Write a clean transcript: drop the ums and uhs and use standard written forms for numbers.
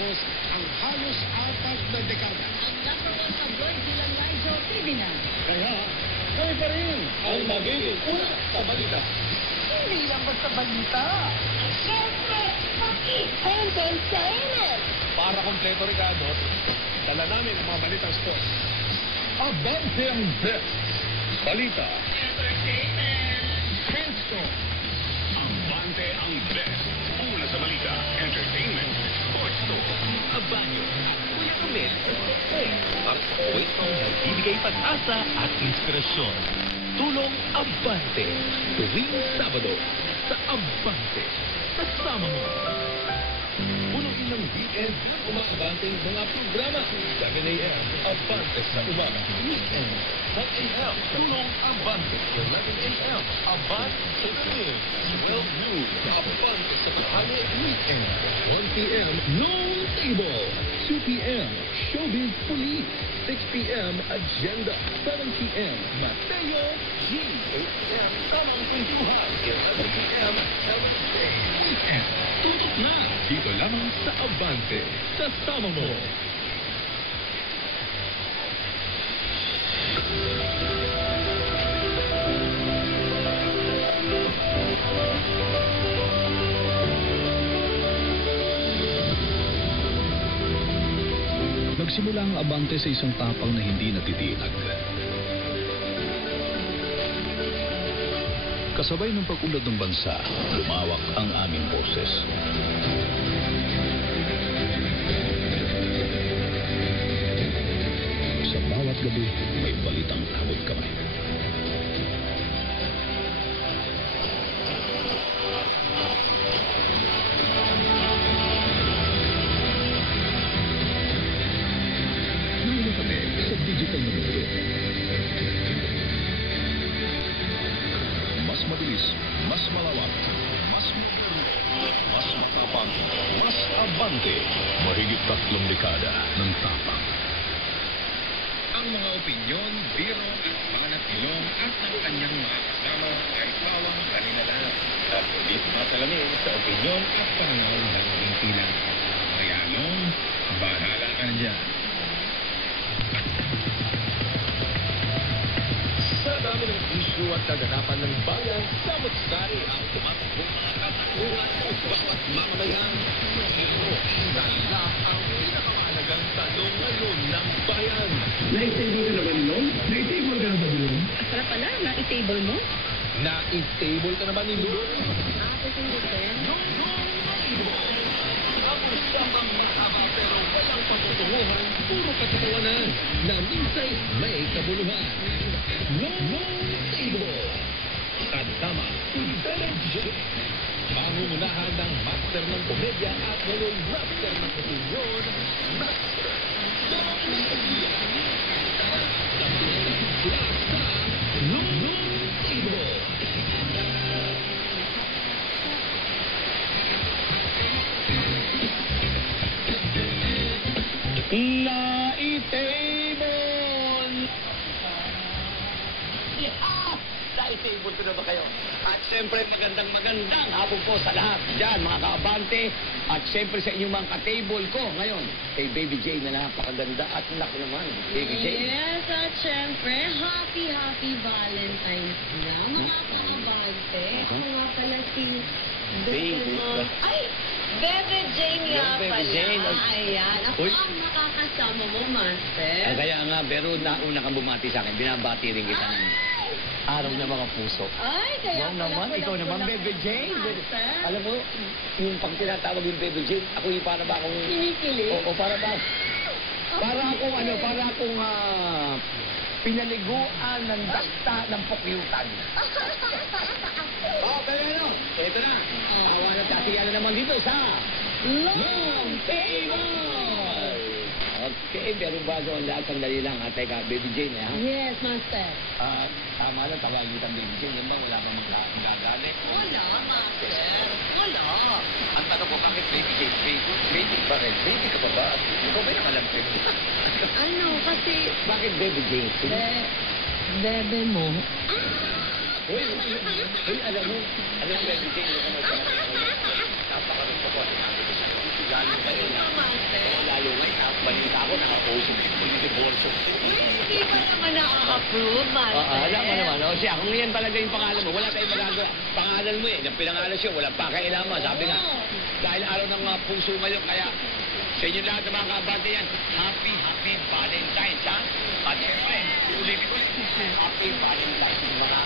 Ang halos 4 na dekada. Ang number 1 tabloid bilang Nigel TV na. Kaya, kami pa rin ang magiging una sa balita. Hindi lang basta balita. Siyempre, entertainment. Para kompleto, Ricardo, dala namin ang mga balitang sports. Abante ang best. Balita. Entertainment. Trends ko. Abante ang best. Una sa balita, entertainment, sports talk, abanyo, Kuya Camel, ang always ang nagbibigay pag-asa at inspirasyon. Tulong Abante, tuwing Sabado, sa Abante, kasama mo. Punuin ng weekend ng umaabante mga programa. 7 a.m. Abante sa umaga. Weekend. 10 a.m. Tulong Abante. 11 a.m. Abante sa gabi. 12 noon. Abante sa tanghali. Weekend. 1 p.m. Noon Table. 2 p.m. Showbiz Police. 6 p.m. Agenda. 7 p.m. Mateo G. 8 p.m. Tamang Kwentuhan. 11 p.m. Day. Weekend. Tutok na. Dito lamang sa Abante. Kasama mo. Nagsimula ang Abante sa isang tapang na hindi natitinag. Kasabay ng pag-unlad ng bansa, lumawak ang aming boses. Sa bawat gabi, may balitang abot kamay. Nauna kami sa digital na mundo. Mas mabilis, mas malawak, mas moderno, mas matapang, mas abante. Mahigit 3 dekada ng tapang. Ang mga opinyon, biro at banat ilong at ng kanyang mga kasama ay pawang kalinala. At hindi sumasalamin sa opinyon at pananaw ng pimpinan. Kaya nung, bahala ka na dyan. Sa dami ng isyu at kaganapan ng bayan, samot-sari ang tumatakbong mga kasakuran ng bawat mamamayan. Ito, dala ang pinakamahalagang tanong ngayon ng bayan. Na-table ka na ba nilong? Na-table ka na ba nilong? Asara pala, na-table mo? Na-table ka na ba ni Lulong? Nakapasundot ko yan. Ang usapang mahaba pero walang patutunguhan, puro katotohanan na minsay may kabuluhan. Long Table. Kasama si Bebe J. Pangungunahan ng master ng komedya at ngayon master ng opinyon, Master Dong Media. Sa Long Table. Na-table ko na ba kayo? At siyempre, magandang hapon po sa lahat dyan, mga kaabante. At siyempre sa inyong mga ka-table ko ngayon, kay Baby J na napakaganda at laki naman. Baby J. Yes, at syempre, happy Valentine's na, mga kaabante. Ako nga pala si Baby. Ay! Bebe Jane nga Yung Bebe pala. Jane. Ayan. Ako Uy. ang makakasama mo, Master. Kaya nga, pero nauna kang bumati sa akin, binabati rin kita ng araw ng mga puso. Ay, kaya Wow naman, ikaw naman, Bebe Jane. Master. Alam mo, yung pang tinatawag yung Bebe Jane, ako yung para ba akong... Kinikilig. Oo, para ba? Para akong pinaliguan ng dasta ng pukyutan. Pero ano, ito na. Awa na tatiya na naman dito sa Long Table! Okay, pero bago ang lahat, sandali lang. Teka, Baby Jane, ha? Yes, Master. Tama lang, tawagin kita Baby Jane. Yan ba, wala kang magagalit? Wala, Master. Wala. Ang tanong ko, bakit Baby Jane? Baby pa rin. Baby ka pa ba? Ikaw ba nakalampin? Ano, kasi... Bakit Baby Jane? Bebe mo. Uy, alam mo, Baby Jane, ano ka napakaroon ko. Lalo kayo na. Lalo ngayon, balita ako, nakapost yung divorce. Hindi pa naman na-approve, Master. Alam mo naman, siya, kung yan talaga yung pangalan mo, wala tayong magagawa. Pangalan mo yung pinangalan siya, walang pakailaman. Sabi nga, dahil araw ng puso ngayon, kaya sa inyo lahat ng mga kabante yan, Happy Valentine's, ha? At syempre, ulitin ko, Happy Valentine's, mga